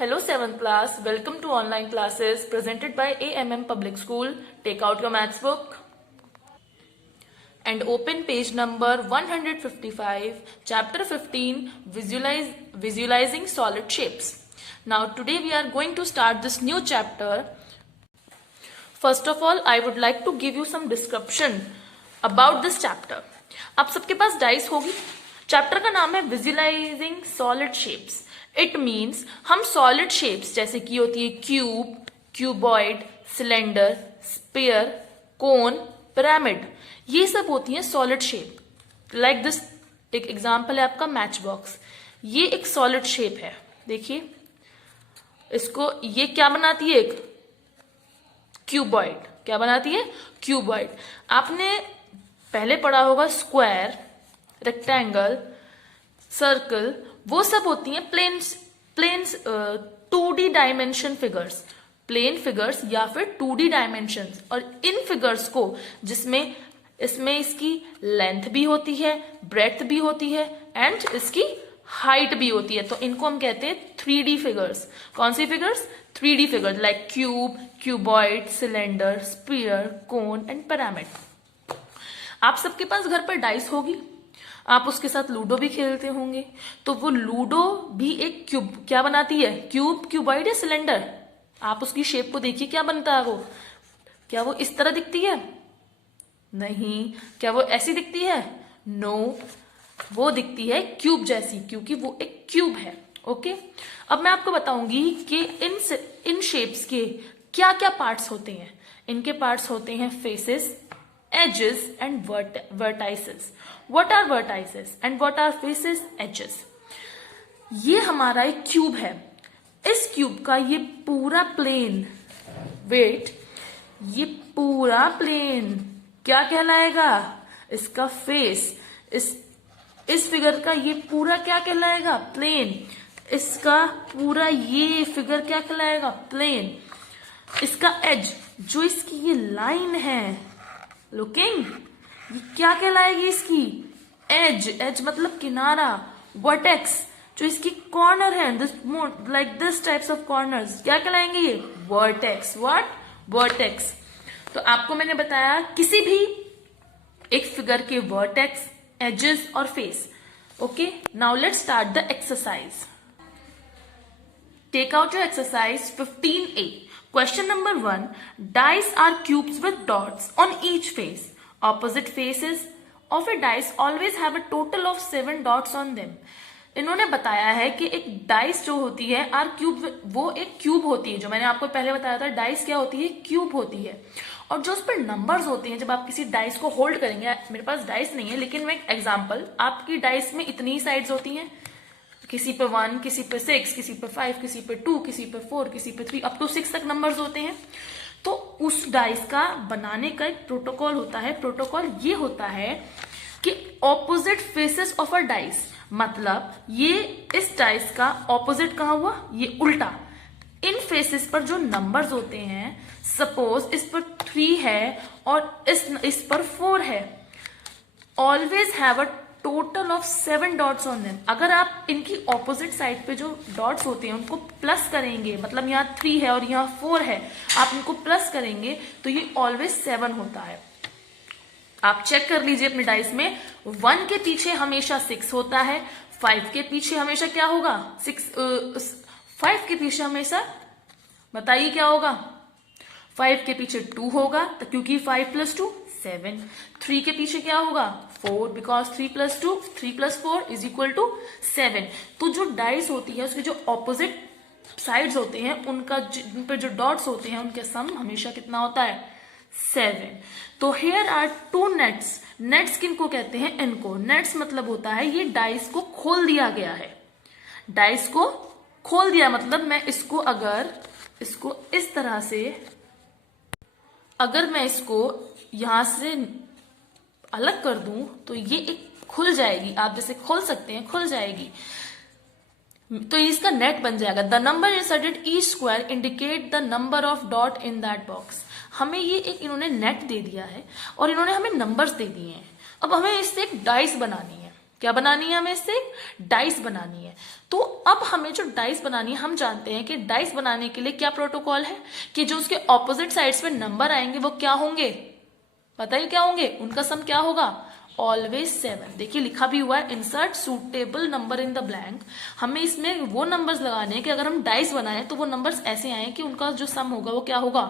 Hello 7th class, welcome to online classes presented by AMM Public School. Take out your maths book and open page number 155, chapter 15, visualizing solid shapes. Now today we are going to start this new chapter. First of all, I would like to give you some description about this chapter. आप सबके पास dice होगी. Chapter का नाम है visualising solid shapes. It means हम solid shapes जैसे कि होती है क्यूब, क्यूबॉइड, सिलेंडर, स्फीयर, कोन, पिरामिड, ये सब होती हैं सॉलिड शेप. लाइक दिस एक एग्जांपल है आपका मैच बॉक्स. ये एक सॉलिड शेप है. देखिए इसको, ये क्या बनाती है? एक क्यूबॉइड. क्या बनाती है? क्यूबॉइड. आपने पहले पढ़ा होगा स्क्वायर, रेक्टेंगल, सर्कल, वो सब होती हैं planes 2D dimension figures, plane figures या फिर 2D डायमेंशंस. और इन फिगर्स को जिसमें इसमें इसकी लेंथ भी होती है, ब्रेड्थ भी होती है एंड इसकी हाइट भी होती है, तो इनको हम कहते हैं 3D फिगर्स. कौन सी figures? 3D figures like cube, cuboid, cylinder, sphere, cone and pyramid. आप सबके पास घर पर डाइस होगी. आप उसके साथ लूडो भी खेलते होंगे. तो वो लूडो भी एक क्यूब क्या बनाती है? क्यूब, क्यूबॉइड या सिलेंडर. आप उसकी शेप को देखिए, क्या बनता है वो? क्या वो इस तरह दिखती है? नहीं. क्या वो ऐसी दिखती है? नो. वो दिखती है क्यूब जैसी, क्योंकि वो एक क्यूब है. ओके. अब मैं आपको बताऊंगी कि इन शेप्स के क्या क्या पार्ट्स होते हैं. इनके पार्ट्स होते हैं faces, edges and vertices. What are vertices and what are faces, edges? ये हमारा एक क्यूब है. इस क्यूब का ये पूरा प्लेन, वेट, ये पूरा प्लेन क्या कहलाएगा? इसका फेस. इस फिगर का ये पूरा क्या कहलाएगा? प्लेन. इसका पूरा ये फिगर क्या कहलाएगा? प्लेन. इसका एज, जो इसकी ये लाइन है लुकिंग, ये क्या कहलाएगी? इसकी एज. एज मतलब किनारा. वर्टेक्स, जो इसकी कॉर्नर है, this like this types of corners, क्या कहलाएंगे? ये वर्टेक्स. व्हाट? वर्टेक्स. तो आपको मैंने बताया किसी भी एक फिगर के वर्टेक्स, एजेस और face. Okay. Now let's start the exercise. Take out your exercise 15A. Question number 1. Dice are cubes with dots on each face. Opposite faces of a dice always have a total of 7 dots on them. इन्होंने बताया है कि एक dice जो होती है are cube, वो एक क्यूब होती है. जो मैंने आपको पहले बताया था, डाइस क्या होती है? क्यूब होती है. और जो उस पर नंबर्स होते हैं, जब आप किसी डाइस को होल्ड करेंगे, मेरे पास डाइस नहीं है लेकिन मैं एग्जांपल, आपकी डाइस में इतनी ही साइड्स होती हैं. किसी पे 1, किसी पे 6, किसी पे 5, किसी पे 2, किसी पे 4, किसी पे 3, अप टू 6 तक नंबर्स होते हैं. तो उस डाइस का बनाने का एक प्रोटोकॉल होता है. प्रोटोकॉल ये होता है कि opposite faces of a dice, मतलब ये इस डाइस का ऑपोजिट कहाँ हुआ? ये उल्टा. इन फेसेस पर जो नंबर्स होते हैं, सपोज इस पर 3 है और इस पर 4 है, always have a total of 7 dots on them. अगर आप इनकी ऑपोजिट साइड पे जो डॉट्स होते हैं उनको प्लस करेंगे, मतलब यहाँ 3 है और यहाँ 4 है, आप इनको प्लस करेंगे तो ये ऑलवेज 7 होता है. आप चेक कर लीजिए अपने डाइस में. 1 के पीछे हमेशा 6 होता है. 5 के पीछे हमेशा क्या होगा? 5 के पीछे हमेशा, बताइए क्या होगा? 5 के पीछे 2 होगा, तो क्योंकि 5 + 2 7. 3 के पीछे क्या होगा? 4, बिकॉज 3 + 2, 3 + 4 = 7. तो जो डाइस होती है उसके जो ऑपोजिट साइड्स होते हैं, उनका जिन पे जो डॉट्स होते हैं उनके सम हमेशा कितना होता है? 7. तो हेयर आर 2 नेट्स. नेट्स किनको कहते हैं? इनको. नेट्स मतलब होता है ये डाइस को खोल दिया गया है. डाइस को खोल दिया मतलब मैं इसको अगर इसको इस तरह से, अगर मैं इसको यहां से अलग कर दूं तो ये एक खुल जाएगी. आप जैसे खोल सकते हैं, खुल जाएगी. तो इसका नेट बन जाएगा. The number inserted each square indicate the number of dot in that box. हमें ये एक इन्होंने नेट दे दिया है और इन्होंने हमें नंबर्स दे दिए हैं. अब हमें इससे एक डाइस बनानी है. क्या बनानी है हमें, इससे डाइस बनानी है। तो अब हमें जो डाइस बनानी है, हम जानते हैं कि डाइस बनाने के लिए क्या प्रोटोकॉल है कि जो उसके ऑपोजिट साइड्स में नंबर आएंगे वो क्या होंगे, बताइए क्या होंगे, उनका सम क्या होगा, ऑलवेज 7। देखिए लिखा भी हुआ है insert suitable number in the blank. हमें इसमें वो नंबर्स लगाने हैं कि अगर हम डाइस बनाए तो वो नंबर्स ऐसे आए कि उनका जो सम होगा वो क्या होगा,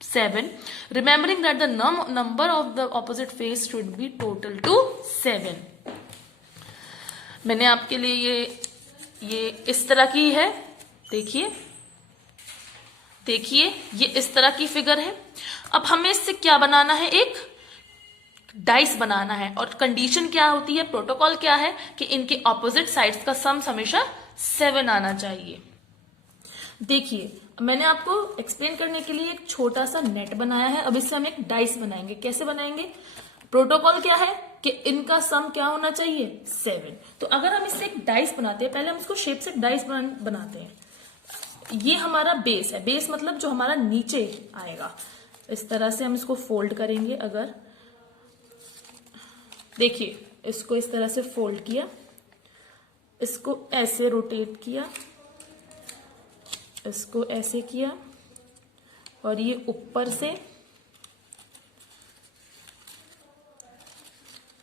7. Remembering that the number of the opposite face should be total to 7. मैंने आपके लिए ये इस तरह की है, देखिए देखिए ये इस तरह की फिगर है। अब हमें इससे क्या बनाना है, एक डाइस बनाना है, और कंडीशन क्या होती है, प्रोटोकॉल क्या है कि इनके ऑपोजिट साइड्स का सम हमेशा 7 आना चाहिए। देखिए मैंने आपको एक्सप्लेन करने के लिए एक छोटा सा नेट बनाया है, अब इससे हम एक डाइस बनाएंगे। कैसे बनाएंगे, प्रोटोकॉल क्या है कि इनका सम क्या होना चाहिए, 7। तो अगर हम इससे एक डाइस बनाते हैं, पहले हम इसको शेप से डाइस बनाते हैं। ये हमारा बेस है, बेस मतलब जो हमारा नीचे आएगा, इस तरह से हम इसको फोल्ड करेंगे। अगर देखिए इसको इस तरह से फोल्ड किया, इसको ऐसे रोटेट किया, इसको ऐसे किया, और ये ऊपर से,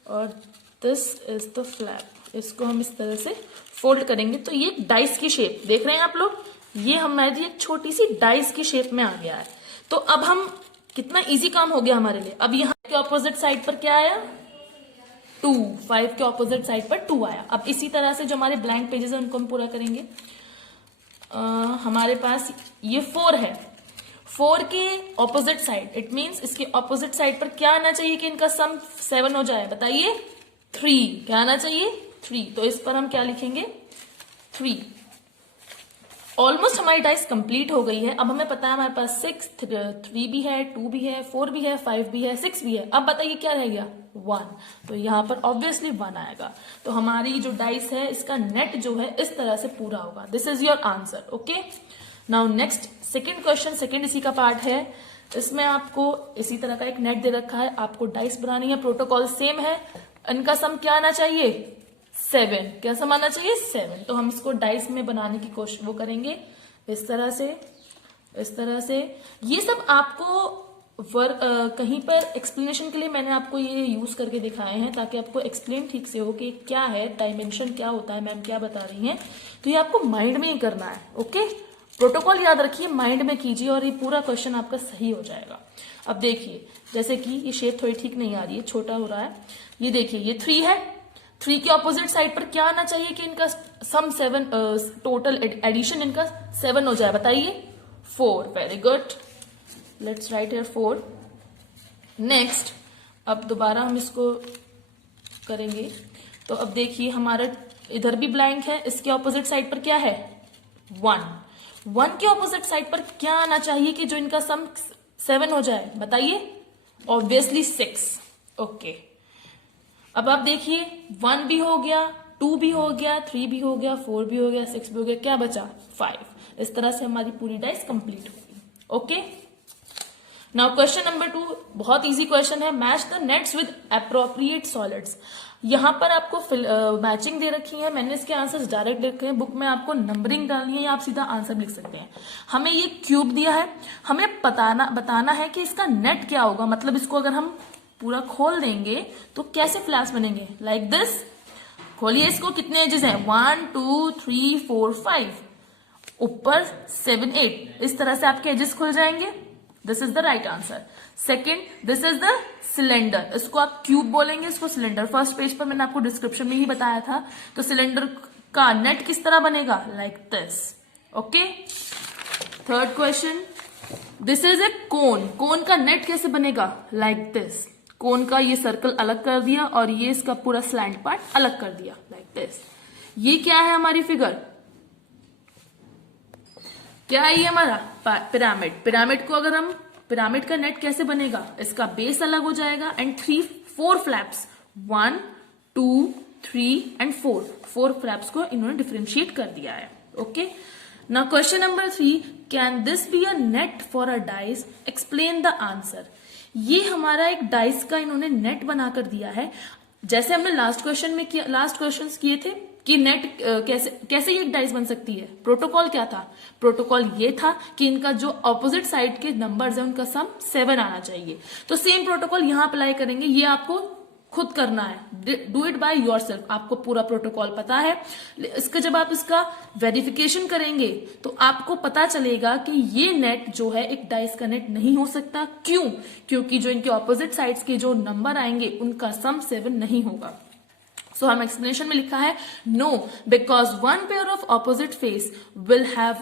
और दिस इज द फ्लैप, इसको हम इस तरह से फोल्ड करेंगे तो ये डाइस की शेप देख रहे हैं आप लोग, ये हमारी एक छोटी सी डाइस की शेप में आ गया है। तो अब हम, कितना इजी काम हो गया हमारे लिए। अब यहाँ के ऑपोजिट साइड पर क्या आया, 2, 5 के ऑपोजिट साइड पर 2 आया। अब इसी तरह से जो हमारे ब्लैंक पेजेस है उनको हम पूरा करेंगे। हमारे पास ये 4 है, 4 के ऑपोजिट साइड, इट मींस इसके ऑपोजिट साइड पर क्या आना चाहिए कि इनका सम 7 हो जाए, बताइए, 3। क्या आना चाहिए, 3। तो इस पर हम क्या लिखेंगे, 3। ऑलमोस्ट हमारी डाइस कंप्लीट हो गई है। अब हमें पता है हमारे पास 6, 3 भी है, 2 भी है, 4 भी है, 5 भी है, 6 भी है। अब बताइए क्या रह गया, 1। तो यहाँ पर ऑब्वियसली 1 आएगा। तो हमारी जो डाइस है इसका नेट जो है इस तरह से पूरा होगा। This is your answer. Okay, now next second question, second इसी का पार्ट है। इसमें आपको इसी तरह का एक नेट दे रखा है, आपको डाइस बनानी है, प्रोटोकॉल सेम है। इनका सम क्या आना चाहिए, 7। क्या सम आना चाहिए, 7। तो हम इसको डाइस में बनाने की कोशिश वो करेंगे, इस तरह से, इस तरह से। ये सब आपको कहीं पर एक्सप्लेनेशन के लिए मैंने आपको ये यूज करके दिखाए हैं, ताकि आपको एक्सप्लेन ठीक से हो कि क्या है, डायमेंशन क्या होता है, मैम क्या बता रही हैं। तो ये आपको माइंड में ही करना है। ओके, प्रोटोकॉल याद रखिए, माइंड में कीजिए, और ये पूरा क्वेश्चन आपका सही हो जाएगा। अब देखिए, जैसे कि ये शेप थोड़ी ठीक नहीं आ रही है, छोटा हो रहा है। ये देखिए, ये 3 है, 3 के ऑपोजिट साइड पर क्या आना चाहिए कि इनका सम 7, टोटल एडिशन इनका 7 हो जाए, बताइए, 4। Very good, let's write here 4। Next, अब दोबारा हम इसको करेंगे। तो अब देखिए हमारा इधर भी ब्लैंक है, इसके ऑपोजिट साइड पर क्या है, 1। 1 के ऑपोजिट साइड पर क्या आना चाहिए कि जो इनका सम 7 हो जाए, बताइए, ऑब्वियसली 6। ओके, अब आप देखिए 1 भी हो गया, 2 भी हो गया, 3 भी हो गया, 4 भी हो गया, 6 भी हो गया, क्या बचा, 5। इस तरह से हमारी पूरी डाइस कंप्लीट होगी। ओके, नाउ क्वेश्चन नंबर 2 बहुत इजी क्वेश्चन है। Match the nets with appropriate solids. यहाँ पर आपको मैचिंग दे रखी है, मैंने इसके आंसर्स डायरेक्ट लिखे हैं, बुक में आपको नंबरिंग डालनी है या आप सीधा आंसर लिख सकते हैं। हमें ये क्यूब दिया है, हमें बताना है कि इसका नेट क्या होगा, मतलब इसको अगर हम पूरा खोल देंगे तो कैसे फ्लैप्स बनेंगे, लाइक दिस। खोलिए इसको, कितने एजेस हैं, 1 2 3 4 5, ऊपर 7 8, इस तरह से आपके एजेस खुल जाएंगे। This is the right answer. Second, this is the cylinder, इसको आप क्यूब बोलेंगे, इसको सिलेंडर। फर्स्ट पेज पर मैंने आपको डिस्क्रिप्शन में ही बताया था। तो सिलेंडर का नेट किस तरह बनेगा, like this. Okay, third question, this is a cone, cone का नेट कैसे बनेगा, लाइक दिस। कोन का ये सर्कल अलग कर दिया और ये इसका पूरा स्लैंट पार्ट अलग कर दिया, लाइक दिस। ये क्या है हमारी फिगर, क्या है ये हमारा पिरामिड। पिरामिड को अगर हम, पिरामिड का नेट कैसे बनेगा, इसका बेस अलग हो जाएगा एंड 4 फ्लैप्स, 1 2 3 एंड 4 फ्लैप्स को इन्होंने डिफरेंशिएट कर दिया है। Okay, now question number 3, can this be a net for a dice, explain the answer. ये हमारा एक डाइस का इन्होंने नेट बनाकर दिया है। जैसे हमने लास्ट क्वेश्चंस किए थे कि नेट कैसे ये एक डाइस बन सकती है। प्रोटोकॉल क्या था? प्रोटोकॉल ये था कि इनका जो ऑपोजिट साइड के नंबर्स है उनका सम 7 आना चाहिए। तो सेम प्रोटोकॉल यहां अप्लाई करेंगे, ये आपको खुद करना है, डू इट बाय योरसेल्फ। आपको पूरा प्रोटोकॉल पता है, इसका जब आप इसका वेरिफिकेशन करेंगे तो आपको पता चलेगा कि ये नेट जो है एक डाइस का नेट नहीं हो सकता। क्यों? क्योंकि जो इनके ऑपोजिट साइड्स के जो नंबर आएंगे उनका सम 7 नहीं होगा। सो हम एक्सप्लेनेशन में लिखा है no, because one pair of opposite face will have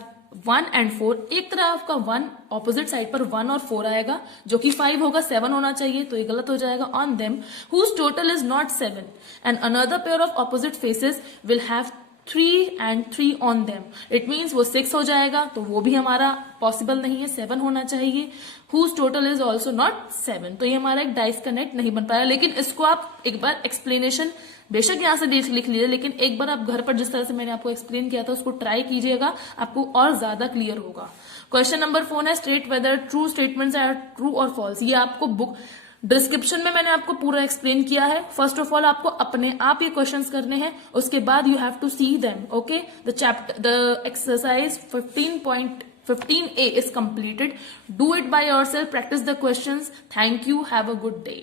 1 and 4। एक तरफ का 1 ऑपोजिट साइड पर 1 और 4 आएगा जो कि 5 होगा, 7 होना चाहिए, तो ये गलत हो जाएगा। On them whose total is not 7 and another pair of opposite faces will have 3 and 3 on them. It means वो 6 हो जाएगा, तो वो भी हमारा पॉसिबल नहीं है, 7 होना चाहिए। Whose total is also not 7, तो ये हमारा एक डाइस का नेट नहीं बन पाया। लेकिन इसको आप एक बार एक्सप्लेनेशन बेशक यहां से लिख लीजिए, लेकिन एक बार आप घर पर जिस तरह से मैंने आपको एक्सप्लेन किया था उसको ट्राई कीजिएगा, आपको और ज्यादा क्लियर होगा। क्वेश्चन नंबर 4 है state whether true statements are true और फॉल्स। ये आपको बुक डिस्क्रिप्शन में मैंने आपको पूरा एक्सप्लेन किया है। फर्स्ट ऑफ ऑल आपको अपने आप ये क्वेश्चंस करने हैं, उसके बाद you have to see them. Okay, the exercise 15.15a is completed. Do it by yourself, practice the questions. Thank you, have a good day.